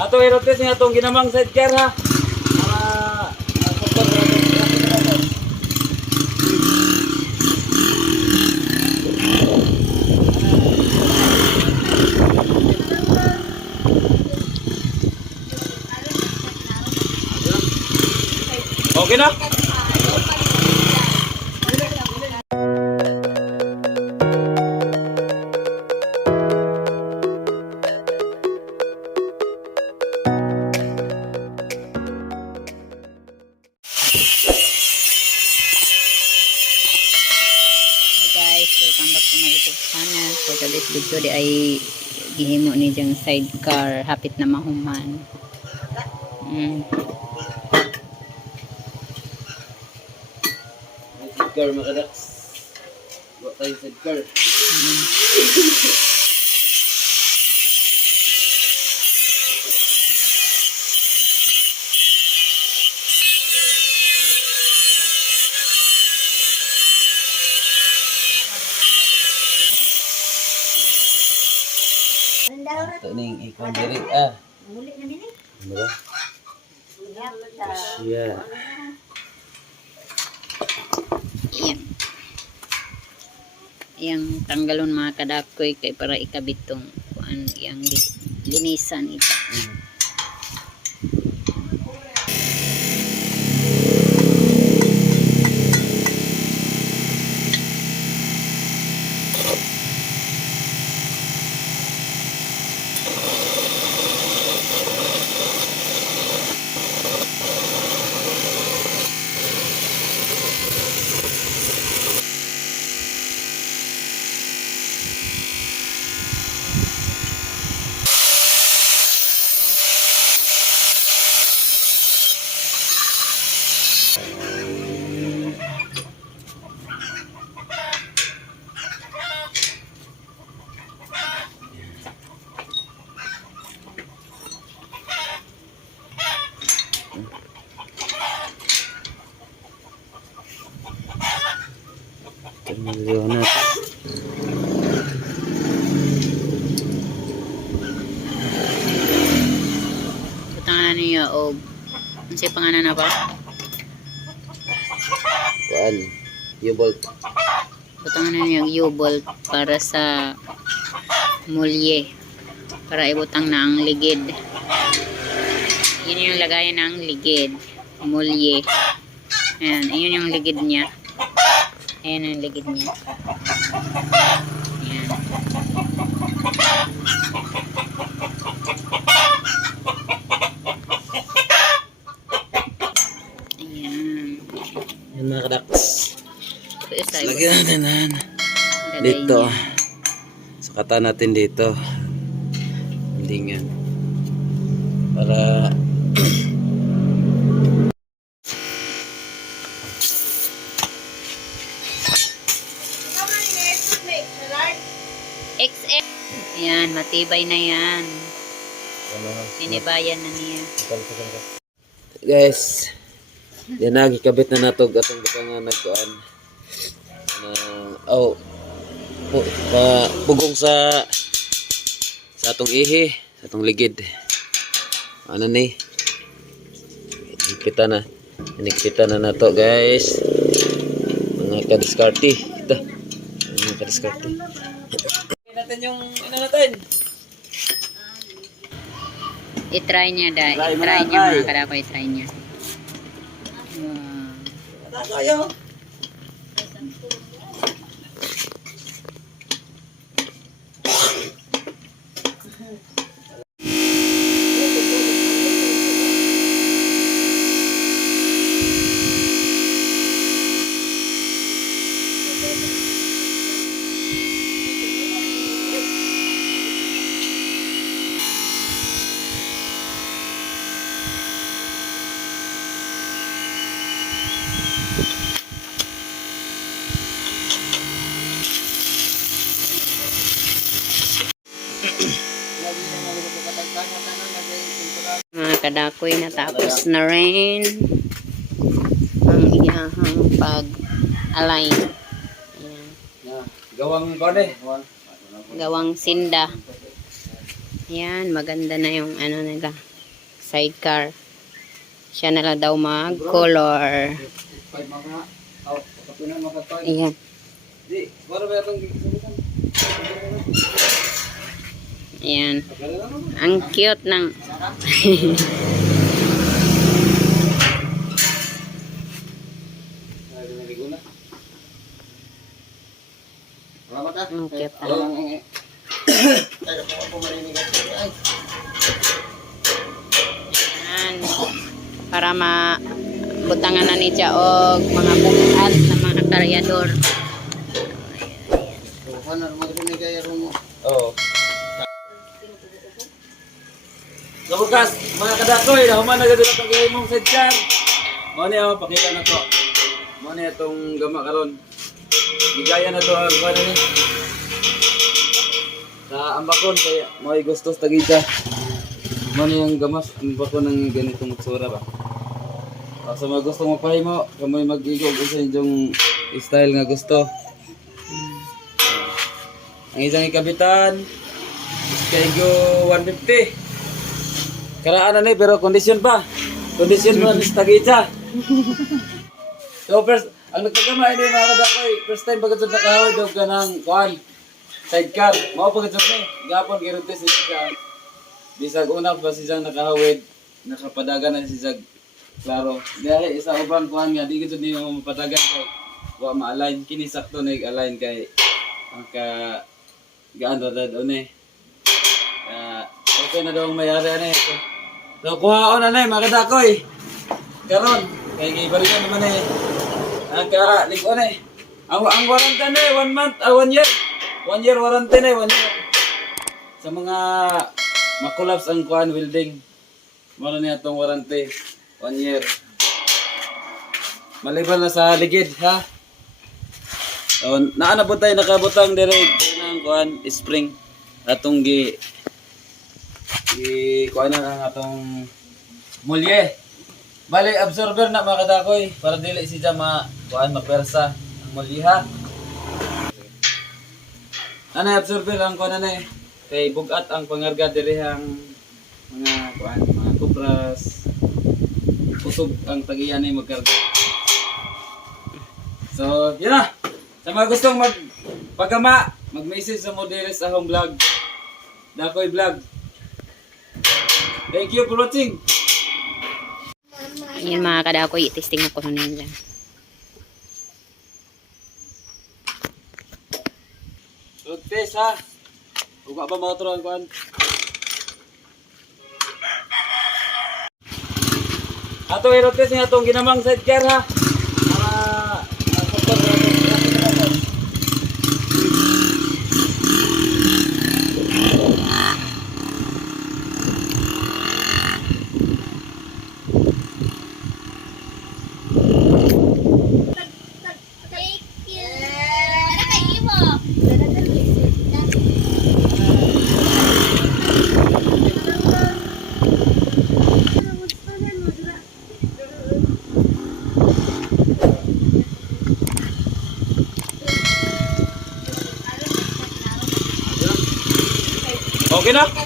Ato i-rotate nga itong ginamang sidecar ha. Okay na? Welcome back to my YouTube channel. So today's video di ay gihimo ni diyang sidecar hapit na mahuman. Sidecar makadaks. Buat tayo sidecar. Ito ning ikon diri Muli na nini? Ano ba? Siya. Ayan. Yang tanggalon mga kadakoy kay para ikabit tong kuan yang linisan ito. Milyonat. Butangan niya og unsay pangalan na ba? Kuan. U-bolt. Butangan niya U-bolt para sa mulye para ibutang na ang ligid. Yun yung lagayan ng ligid, mulye. Ayan, yun yung ligid niya. Ayan ang ligid niya. Ayan. Ayan. Yan mga kadaks. Tapos Lagyan natin dito. Sukatan natin dito. Hindi nga. Para XL. Ayan, matibay na yan. Sinibayan na niya. guys, yan na gikabit na natog atong butangan nagkuan. Pugong sa atong ihi, sa atong ligid. Ano ni? Kita na. Kita na nato guys. Mga kadiskarte. Ito. Mga kadiskarte. Natin yung natin. I-try niya dahil. Try mo I-try na, niya try. mga kadako. I-try niya. Tayo. Mga kadakoy, natapos na rin ang iyahang pag-align. Ayan. Gawang kode. Gawang sinda. Yan, maganda na yung ano nila. Sidecar. Siya na lang daw mag-color. Ayan. Ayan. Ang cute ng... Ang cute. Ayan. Para mabutangan na ni siya og mga bukat na mga karyador. Oo. Sa bukas, mga kadakoy, nahuman na gano'n itong gawin mong sedyan. Mo niya, pakita na to. Mo niya itong gama karon. Ligaya na to ang kuha na ni. Sa ambakon, kaya may gustos tagita. Mo niya yung gamas, ambakon ng ganitong tsura ba. Sa mga gusto mo pahimo, kamoy mag-igog sa inyong style nga gusto. Ang isang ikabitan, Skego 150. Karaan na pero kondisyon pa. Kondisyon mo na tagita. So first, ang nagpagkamay ni mga kadakoy, first time pagkatod nakahawid daw ka ng kuhan. Sidecar. Mao pagkatod ni. Gapon girontes siya. Bisag una pa siyang nakahawid, nakapadagan na siya klaro. Dahil isa ubang kuhan nga, di gito ni mapadagan kay wa ma-align. Kini sakto na align kay ang ka gaan radad one. Okay na daw ang mayari ane. So kuhaon na na mga kadakoy. Karon kay gibalikan naman eh. Ang ka ligo na eh. Ang warranty na eh, 1 month, 1 year. 1 year warranty na eh, 1 year. Sa mga makulapse ang kuhan welding. Mano niya itong warranty, 1 year. Maliban na sa ligid ha. So, naanabot tayo nakabutang direct ng kuhan spring. Atong kuha na ang atong mulye. Bali, absorber na mga kadakoy para dili siya kuhaan mapersa ang mulye ha. Ano absorber ang kuha na eh. Kay bugat ang pangarga dili ang mga kuhaan, mga kupras. Usog ang tagiyan ay magkarga. So, yun na. Sa mga gustong magpagama, mag-message sa modelis sa home vlog. Dakoy vlog. Thank you for watching. Ayan mga kadakoy, testing ako na nila. Road test ha. Kung ba matuturuan ko. Ato road test nga itong ginamang sidecar ha. Okay na?